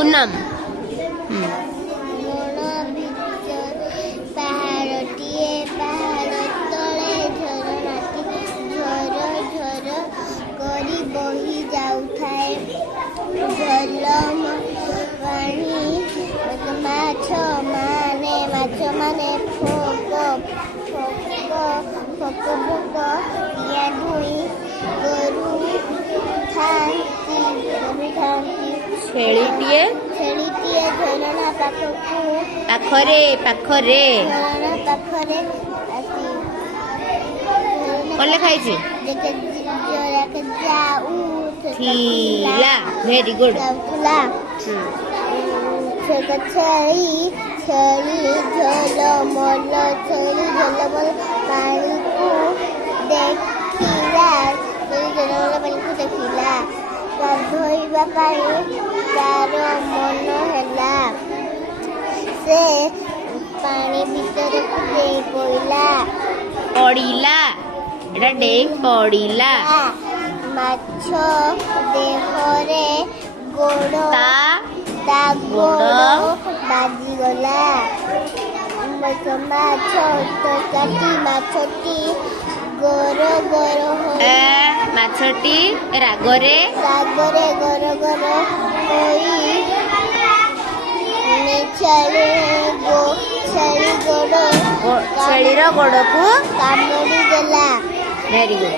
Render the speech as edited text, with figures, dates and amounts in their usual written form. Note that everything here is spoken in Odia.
पूनम ପାହାଡ଼ଟିଏ ପାହାଡ଼ ତଳେ ଝରଣାଟି ଝର ଝର କରି ବହି ଯାଉଥାଏ। ଝଲମ ପାଣି ମାଛମାନେ ଫୋକ ଡିଆଁ ଡୁଇଁ କରୁଥାନ୍ତି। ଛେଳିଟିଏ ଝରଣା ପାଖରେ ଝରଣା ପାଖରେ ଆସି କଣ ଲେଖା ହେଇଛି? ଥିଲା ଭେରି ଗୁଡ। ଛେଳି ଝଲମଲ ପାଣିକୁ ଦେଖିଲା। ଗାଧୋଇବା ପାଇଁ ତାର ମନ ହେଲା। ସେ ପାଣି ଭିତରକୁ ଡେଇଁ ପଡ଼ିଲା ଏଟା ଡେଇଁ ପଡ଼ିଲା। ମାଛ ଦେହରେ ତା ଗୋଡ଼ ବାଜିଗଲା। ମାଛଟି ଗର ମାଛଟି ରାଗରେ ହୋଇ ଛେଳିର ଗୋଡ଼କୁ କାମୁଡ଼ି ଦେଲା। Very good.